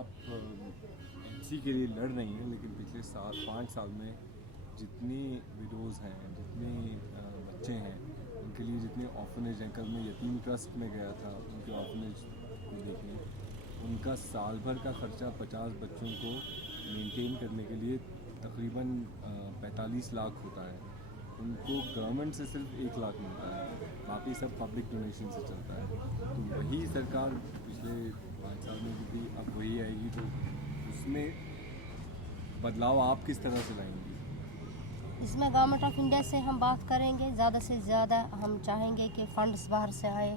آپ M C के लिए लड़ रही हैं, लेकिन पिछले 5 साल में जितनी विडोज़ हैं, जितने बच्चे हैं, उनके लिए जितने ऑर्फनेज हैं, कल मैं यतीम ट्रस्ट में गया था उनके ऑर्फनेज को देखने, उनका साल भर का ख़र्चा 50 बच्चों को मेंटेन करने के लिए तकरीबन 45 लाख होता है। उनको गवर्नमेंट से सिर्फ 1 लाख मिलता है, बाकी सब पब्लिक डोनेशन से चलता है। तो वही सरकार पिछले 5 साल में भी अब वही आएगी, तो उसमें बदलाव आप किस तरह से लाएंगी? इसमें गवर्नमेंट ऑफ इंडिया से हम बात करेंगे, ज़्यादा से ज़्यादा हम चाहेंगे कि फ़ंड्स बाहर से आए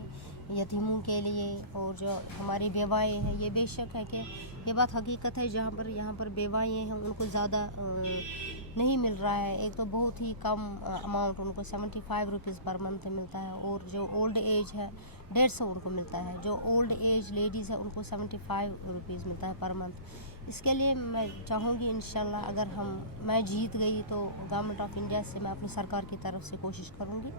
यतीमों के लिए, और जो हमारी बेवाएँ हैं, ये बेशक है कि ये बात हकीकत है, यहाँ पर बेवाएँ हैं उनको ज़्यादा नहीं मिल रहा है। एक तो बहुत ही कम अमाउंट उनको 75 रुपीज़ पर मंथ मिलता है, और जो ओल्ड एज है 150 उनको मिलता है। जो ओल्ड एज लेडीज़ है उनको 75 रुपीज़ मिलता है पर मंथ। इसके लिए मैं चाहूँगी इंशाल्लाह अगर मैं जीत गई तो गवर्नमेंट ऑफ इंडिया से मैं अपनी सरकार की तरफ से कोशिश करूँगी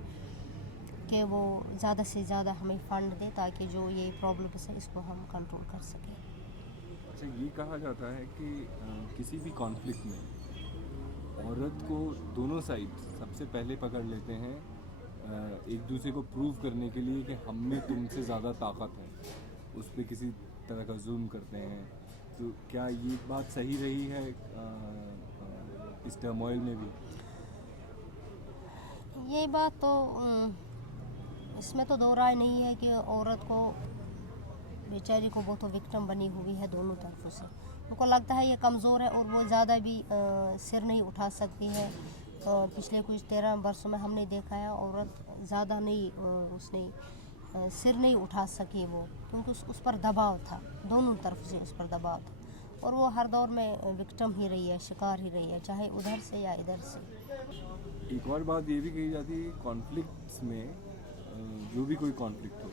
कि वो ज़्यादा से ज़्यादा हमें फ़ंड दे, ताकि जो ये प्रॉब्लम्स है इसको हम कंट्रोल कर सकें। अच्छा, ये कहा जाता है कि किसी भी कॉन्फ्लिक्ट में औरत को दोनों साइड सबसे पहले पकड़ लेते हैं, एक दूसरे को प्रूव करने के लिए कि हम में तुमसे ज़्यादा ताकत है, उस पर किसी तरह का जुल्म करते हैं। तो क्या ये बात सही रही है इस टर्मोइल में भी? ये बात तो इसमें तो दो राय नहीं है कि औरत को बेचारी को वो तो विक्टिम बनी हुई है दोनों तरफों से। उनको लगता है ये कमज़ोर है और वो ज़्यादा भी सिर नहीं उठा सकती है। पिछले कुछ 13 वर्षों में हमने देखा है औरत ज़्यादा नहीं उसने सिर नहीं उठा सकी वो, क्योंकि उस पर दबाव था, दोनों तरफ से उस पर दबाव था, और वो हर दौर में विक्टिम ही रही है, शिकार ही रही है, चाहे उधर से या इधर से। एक और बात ये भी कही जाती है कॉन्फ्लिक्ट्स में, जो भी कोई कॉन्फ्लिक्ट हो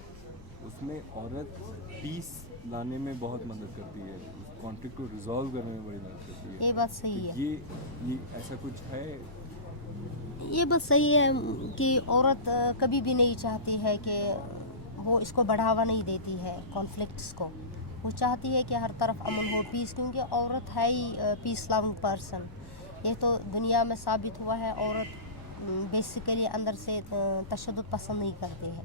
उसमें औरत पीस लाने में बहुत मदद करती है, उस कॉन्फ्लिक्ट को रिजॉल्व करने में बड़ी मदद करती है। ये बात सही है। ये ऐसा कुछ है? ये बात सही है कि औरत कभी भी नहीं चाहती है कि वो इसको बढ़ावा नहीं देती है कॉन्फ्लिक्ट्स को। वो चाहती है कि हर तरफ अमन हो, पीस, क्योंकि औरत है ही पीस लविंग पर्सन। ये तो दुनिया में साबित हुआ है। औरत बेसिकली अंदर से तशद्दुद पसंद नहीं करती है,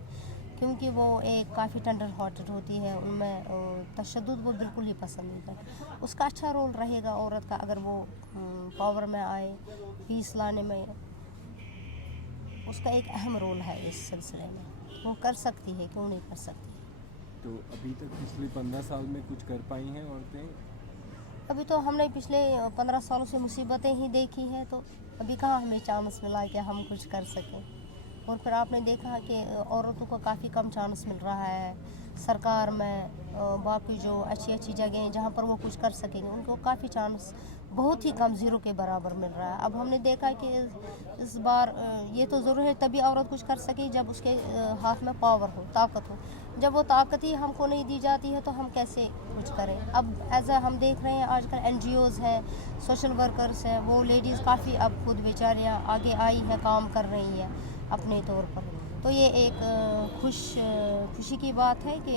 क्योंकि वो एक काफ़ी टेंडर हार्टेड होती है, उनमें तशद्दुद वो बिल्कुल ही पसंद नहीं करती। उसका अच्छा रोल रहेगा औरत का अगर वो पावर में आए, पीस लाने में उसका एक अहम रोल है इस सिलसिले में। वो कर सकती है, क्यों नहीं कर सकती। तो अभी तक पिछले 15 साल में कुछ कर पाई हैं औरतें? अभी तो हमने पिछले 15 सालों से मुसीबतें ही देखी हैं, तो अभी कहाँ हमें चांस मिला कि हम कुछ कर सकें। और फिर आपने देखा कि औरतों को काफ़ी कम चांस मिल रहा है सरकार में, बाकी जो अच्छी अच्छी जगह हैं जहाँ पर वो कुछ कर सकेंगे उनको काफ़ी चांस बहुत ही कम, ज़ीरो के बराबर मिल रहा है। अब हमने देखा कि इस बार ये तो ज़रूर है तभी औरत कुछ कर सके जब उसके हाथ में पावर हो, ताकत हो। जब वो ताकत ही हमको नहीं दी जाती है तो हम कैसे कुछ करें। अब हम देख रहे हैं आजकल NGOs हैं, सोशल वर्कर्स हैं, वो लेडीज़ काफ़ी अब खुद बेचारियाँ आगे आई हैं, काम कर रही हैं अपने तौर पर। तो ये एक खुशी की बात है कि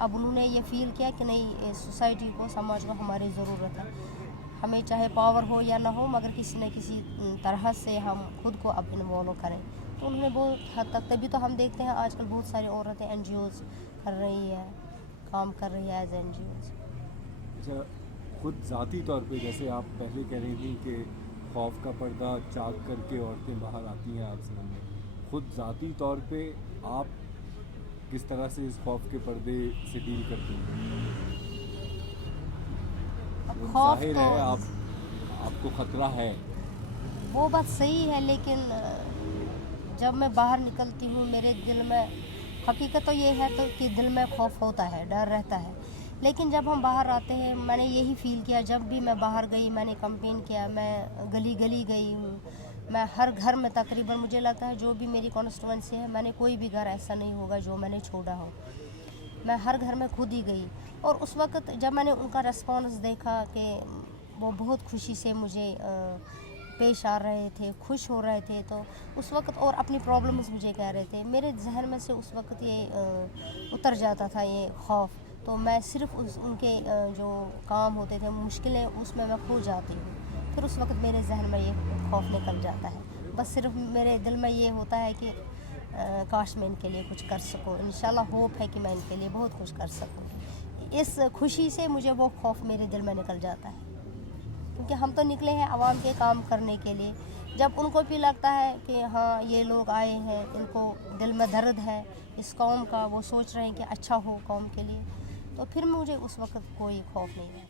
अब उन्होंने ये फील किया कि नहीं, सोसाइटी को, समाज को हमारी ज़रूरत है, हमें चाहे पावर हो या ना हो, मगर किसी न किसी तरह से हम खुद को अब इन्वॉल्व करें। तो उन्होंने बहुत हद तक, तभी तो हम देखते हैं आजकल बहुत सारी औरतें NGOs कर रही है, काम कर रही है एज NGOs। अच्छा, खुद ज़ाती तौर पे जैसे आप पहले कह रही थी कि खौफ का पर्दा चाक करके औरतें बाहर आती हैं आपसे सामने, खुद ज़ाती तौर पे आप किस तरह से इस खौफ के पर्दे से डील करती हैं? जाहिर है आपको ख़तरा है, वो बात सही है, लेकिन जब मैं बाहर निकलती हूँ मेरे दिल में, हकीकत तो ये है तो कि दिल में खौफ होता है, डर रहता है। लेकिन जब हम बाहर आते हैं, मैंने यही फ़ील किया, जब भी मैं बाहर गई, मैंने कैंपेन किया, मैं गली गली गई हूँ, मैं हर घर में तकरीबन, मुझे लगता है जो भी मेरी कॉन्स्टिट्यूएंसी है, मैंने कोई भी घर ऐसा नहीं होगा जो मैंने छोड़ा हो। मैं हर घर में खुद ही गई, और उस वक़्त जब मैंने उनका रेस्पॉन्स देखा कि वो बहुत खुशी से मुझे पेश आ रहे थे, खुश हो रहे थे, तो उस वक़्त और अपनी प्रॉब्लम्स मुझे कह रहे थे, मेरे जहन में से उस वक़्त ये उतर जाता था ये खौफ تو میں صرف ان کے جو کام ہوتے تھے مشکلیں اس میں کھو جاتی ہوں. پھر اس وقت میرے ذہن میں یہ خوف نکل جاتا ہے. بس صرف میرے دل میں یہ ہوتا ہے کہ کاش میں ان کے لیے کچھ کر سکوں. انشاءاللہ ہوپ ہے کہ میں ان کے لیے بہت کچھ کر سکوں. اس خوشی سے مجھے وہ خوف میرے دل میں نکل جاتا ہے, کیونکہ ہم تو نکلے ہیں عوام کے کام کرنے کے لیے. جب ان کو بھی لگتا ہے کہ ہاں یہ لوگ آئے ہیں, ان کو دل میں درد ہے اس قوم کا, وہ سوچ رہے ہیں کہ اچھا ہو قوم کے لیے, تو پھر مجھے اس وقت کوئی خوف نہیں ہے.